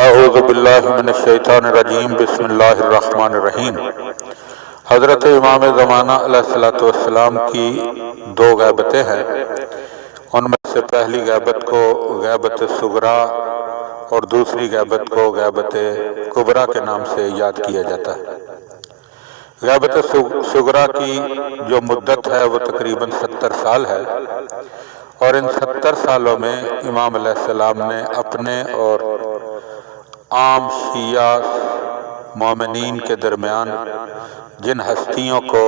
اعوذ باللہ من الشیطان الرجیم بسم اللہ الرحمن الرحیم۔ حضرت امام زمانہ علیہ الصلوۃ والسلام کی دو غیبتیں ہیں، ان میں سے پہلی غیبت کو غیبت صغریٰ اور دوسری غیبت کو غیبت کبریٰ کے نام سے یاد کیا جاتا ہے۔ غیبت صغریٰ کی جو مدت ہے وہ تقریباً 70 سال ہے، اور ان 70 سالوں میں امام علیہ السلام نے اپنے اور عام شیعہ مومنین کے درمیان جن ہستیوں کو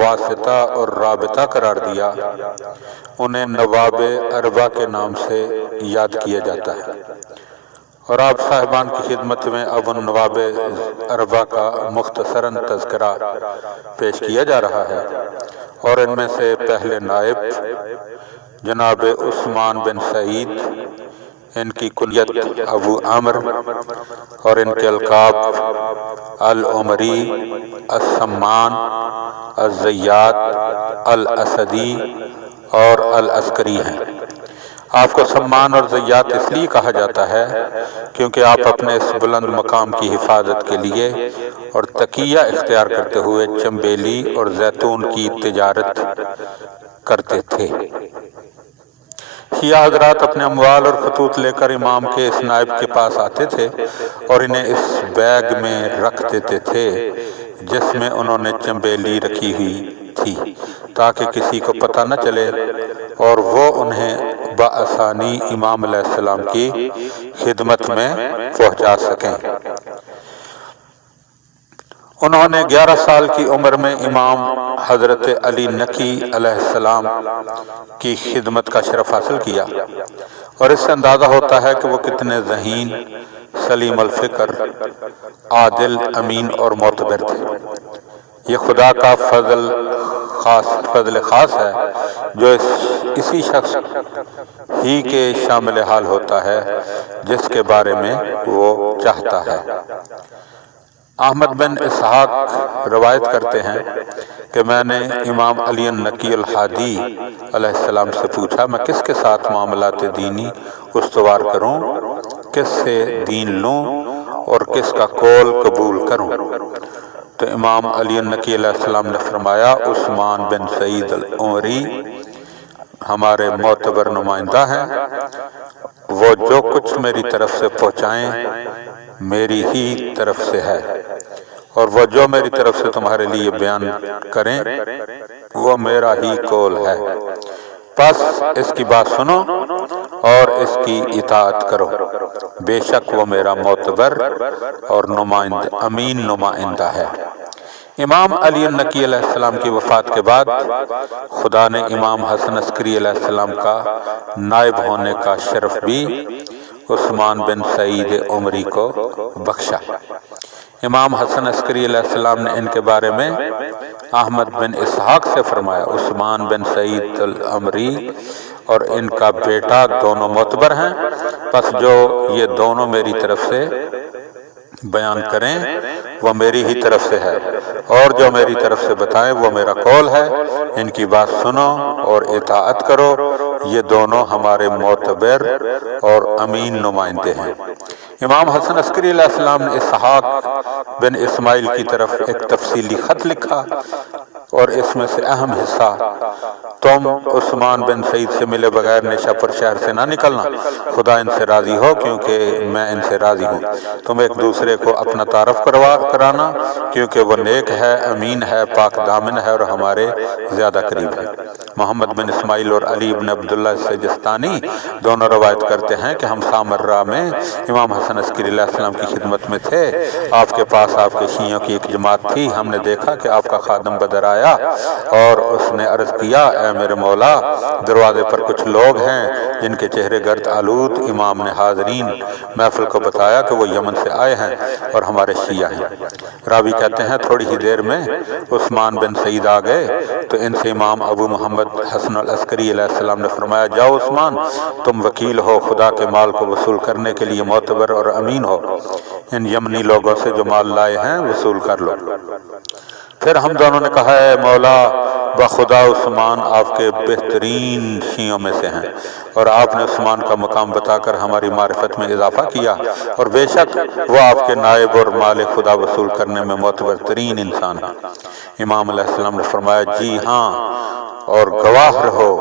واسطہ اور رابطہ قرار دیا انہیں نواب اربعہ کے نام سے یاد کیا جاتا ہے، اور آپ صاحبان کی خدمت میں اب ان نواب اربعہ کا مختصراً تذکرہ پیش کیا جا رہا ہے۔ اور ان میں سے پہلے نائب جناب عثمان بن سعید، ان کی کنیت ابو عامر، اور ان کے القاب العمری، السمان، الزیات، الاسدی اور العسکری ہیں۔ آپ کو سمان اور زیات اس لیے کہا جاتا ہے کیونکہ آپ اپنے اس بلند مقام کی حفاظت کے لیے اور تقیہ اختیار کرتے ہوئے چنبیلی اور زیتون کی تجارت کرتے تھے۔ شیعہ حضرات اپنے اموال اور خطوط لے کر امام کے اس نائب کے پاس آتے تھے اور انہیں اس بیگ میں رکھ دیتے تھے جس میں انہوں نے چنبیلی رکھی ہوئی تھی، تاکہ کسی کو پتہ نہ چلے اور وہ انہیں بآسانی امام علیہ السلام کی خدمت میں پہنچا سکیں۔ انہوں نے 11 سال کی عمر میں امام حضرت علی نقی علیہ السلام کی خدمت کا شرف حاصل کیا، اور اس سے اندازہ ہوتا ہے کہ وہ کتنے ذہین، سلیم الفکر، عادل، امین اور معتبر تھے۔ یہ خدا کا فضل خاص ہے جو اسی شخص ہی کے شامل حال ہوتا ہے جس کے بارے میں وہ چاہتا ہے۔ احمد بن اسحاق روایت کرتے ہیں کہ میں نے امام علی نقی الحادی علیہ السلام سے پوچھا، میں کس کے ساتھ معاملات دینی استوار کروں، کس سے دین لوں اور کس کا قول قبول کروں؟ تو امام علی نقی علیہ السلام نے فرمایا، عثمان بن سعید العمری ہمارے معتبر نمائندہ ہیں، وہ جو کچھ میری طرف سے پہنچائیں میری ہی طرف سے ہے، اور وہ جو میری طرف سے تمہارے لیے بیان کریں وہ میرا ہی قول ہے، پس اس کی بات سنو اور اس کی اطاعت کرو، بے شک وہ میرا معتبر اور امین نمائندہ ہے۔ امام علی نقی علیہ السلام کی وفات کے بعد خدا نے امام حسن عسکری علیہ السلام کا نائب ہونے کا شرف بھی عثمان بن سعید عمری کو بخشا۔ امام حسن عسکری علیہ السلام نے ان کے بارے میں احمد بن اسحاق سے فرمایا، عثمان بن سعید العمری اور ان کا بیٹا دونوں معتبر ہیں، پس جو یہ دونوں میری طرف سے بیان کریں وہ میری ہی طرف سے ہے، اور جو میری طرف سے بتائیں وہ میرا قول ہے، ان کی بات سنو اور اطاعت کرو، یہ دونوں ہمارے معتبر اور امین نمائندے ہیں۔ امام حسن عسکری علیہ السلام نے اسحاق بن اسماعیل کی طرف ایک تفصیلی خط لکھا، اور اس میں سے اہم حصہ، تم عثمان بن سعید سے ملے بغیر نیشاپور شہر سے نہ نکلنا، خدا ان سے راضی ہو کیونکہ میں ان سے راضی ہوں، تم ایک دوسرے کو اپنا تعارف کرانا کیونکہ وہ نیک ہے، امین ہے، پاک دامن ہے اور ہمارے زیادہ قریب ہے۔ محمد بن اسماعیل اور علی بن عبداللہ سجستانی دونوں روایت کرتے ہیں کہ ہم سامرہ میں امام حسن عسکری علیہ السلام کی خدمت میں تھے، آپ کے پاس آپ کے شیعوں کی ایک جماعت تھی، ہم نے دیکھا کہ آپ کا خادم بدر آیا اور اس نے عرض کیا، اے میرے مولا، دروازے پر کچھ لوگ ہیں جن کے چہرے گرد آلود، امام نے حاضرین محفل کو بتایا کہ وہ یمن سے آئے ہیں اور ہمارے شیعہ ہیں۔ راوی کہتے ہیں تھوڑی ہی دیر میں عثمان بن سعید آ گئے تو ان سے امام ابو محمد حسن العسکری علیہ السلام نے فرمایا، جاؤ عثمان، تم وکیل ہو، خدا کے مال کو وصول کرنے کے لیے معتبر اور امین ہو، ان یمنی لوگوں سے جو مال لائے ہیں وصول کر لو۔ پھر ہم دونوں نے کہا ہے مولا بخدا عثمان آپ کے بہترین شیعوں میں سے ہیں، اور آپ نے عثمان کا مقام بتا کر ہماری معرفت میں اضافہ کیا، اور بے شک وہ آپ کے نائب اور مال خدا وصول کرنے میں معتبر ترین انسان ہیں۔ امام علیہ السلام نے فرمایا جی ہاں، اور گواہ رہو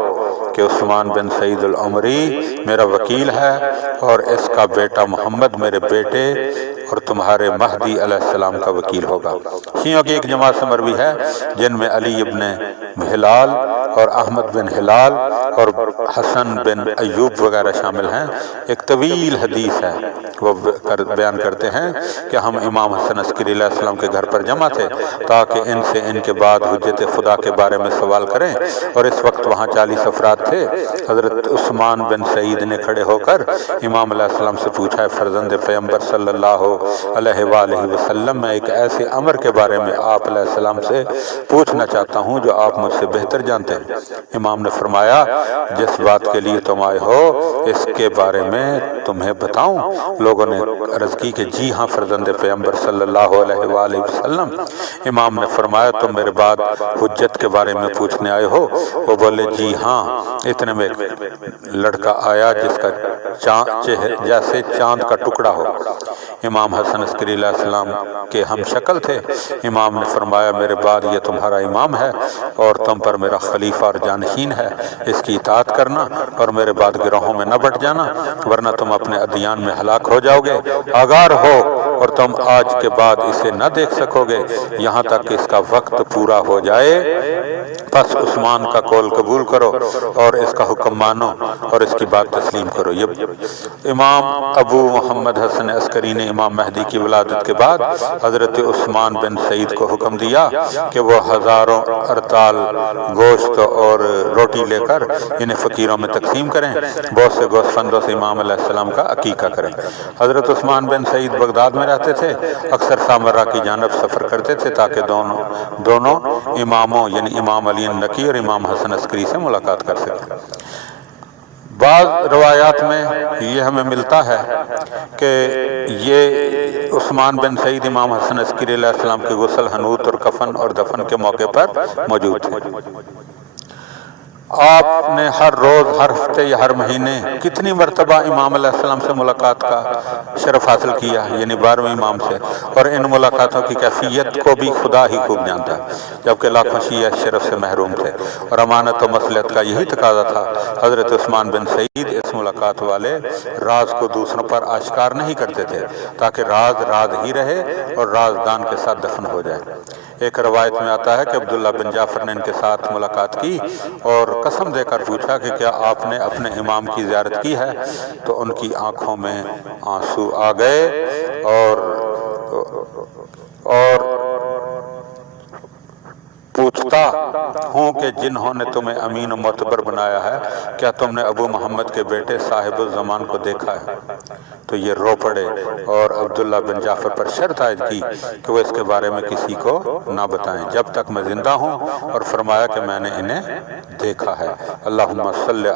کہ عثمان بن سعید العمری میرا وکیل ہے، اور اس کا بیٹا محمد میرے بیٹے اور تمہارے مہدی علیہ السلام کا وکیل ہوگا۔ شیعوں کی ایک جماعت سے مروی ہے جن میں علی ابن ہلال اور احمد بن ہلال اور حسن بن ایوب وغیرہ شامل ہیں۔ ایک طویل حدیث ہے، وہ بیان کرتے ہیں کہ ہم امام حسن عسکری علیہ السلام کے گھر پر جمع تھے تاکہ ان سے ان کے بعد حجت خدا کے بارے میں سوال کریں، اور اس وقت وہاں 40 افراد تھے۔ حضرت عثمان بن سعید نے کھڑے ہو کر امام علیہ السلام سے پوچھا ہے فرزند پیغمبر صلی اللہ علیہ وآلہ وسلم، میں ایک ایسے امر کے بارے میں آپ علیہ السلام سے پوچھنا چاہتا ہوں جو آپ مجھ سے بہتر جانتے ہیں۔ امام نے فرمایا جس بات کے لیے تم آئے ہو اس کے بارے میں تمہیں بتاؤں؟ لوگوں نے عرض کی کہ جی ہاں فرزند پیغمبر صلی اللہ علیہ وآلہ وسلم۔ امام نے فرمایا تم میرے بعد حجت کے بارے میں پوچھنے آئے ہو؟ وہ بولے جی ہاں۔ اتنے میں ایک لڑکا آیا جس کا جیسے چاند کا ٹکڑا ہو، امام حسن عسکری علیہ السلام کے ہم شکل تھے۔ امام نے فرمایا میرے بعد یہ تمہارا امام ہے اور تم پر میرا خلیفہ اور جانشین ہے، اس کی اطاعت کرنا اور میرے بعد گروہوں میں نہ بٹ جانا، ورنہ تم اپنے ادیان میں ہلاک ہو جاؤ گے۔ آگاہ ہو اور تم آج کے بعد اسے نہ دیکھ سکو گے یہاں تک کہ اس کا وقت پورا ہو جائے، پس عثمان کا قول قبول کرو اور اس کا حکم مانو اور اس کی بات تسلیم کرو۔ یہ امام ابو محمد حسن عسکری نے امام مہدی کی ولادت کے بعد حضرت عثمان بن سعید کو حکم دیا کہ وہ ہزاروں ارتال گوشت اور روٹی لے کر انہیں فقیروں میں تقسیم کریں، بہت سے گوشت فندوں سے امام علیہ السلام کا عقیقہ کریں۔ حضرت عثمان بن سعید بغداد میں رہتے تھے، اکثر سامرہ کی جانب سفر کرتے تھے تاکہ دونوں اماموں یعنی امام علی نقی اور امام حسن عسکری سے ملاقات کر سکیں۔ بعض روایات میں یہ ہمیں ملتا ہے کہ یہ عثمان بن سعید امام حسن عسکری علیہ السلام کے غسل، حنوط اور کفن اور دفن کے موقع پر موجود تھے۔ آپ نے ہر روز، ہر ہفتے یا ہر مہینے کتنی مرتبہ امام علیہ السلام سے ملاقات کا شرف حاصل کیا، یعنی 12ویں امام سے، اور ان ملاقاتوں کی کیفیت کو بھی خدا ہی خوب جانتا ہے، جبکہ لاکھوں شیعہ اس شرف سے محروم تھے، اور امانت و مصلحت کا یہی تقاضا تھا۔ حضرت عثمان بن سعید اس ملاقات والے راز کو دوسروں پر آشکار نہیں کرتے تھے تاکہ راز راز ہی رہے اور رازدان کے ساتھ دفن ہو جائے۔ ایک روایت میں آتا ہے کہ عبداللہ بن جعفر نے ان کے ساتھ ملاقات کی اور قسم دے کر پوچھا کہ کیا آپ نے اپنے امام کی زیارت کی ہے؟ تو ان کی آنکھوں میں آنسو آ گئے اور پوچھتا ہوں کہ جنہوں نے تمہیں امین و معتبر بنایا ہے، کیا تم نے ابو محمد کے بیٹے صاحب الزمان کو دیکھا ہے؟ تو یہ رو پڑے اور عبداللہ بن جعفر پر شرط عائد کی کہ وہ اس کے بارے میں کسی کو نہ بتائیں جب تک میں زندہ ہوں، اور فرمایا کہ میں نے انہیں دیکھا ہے۔ اللہم صلی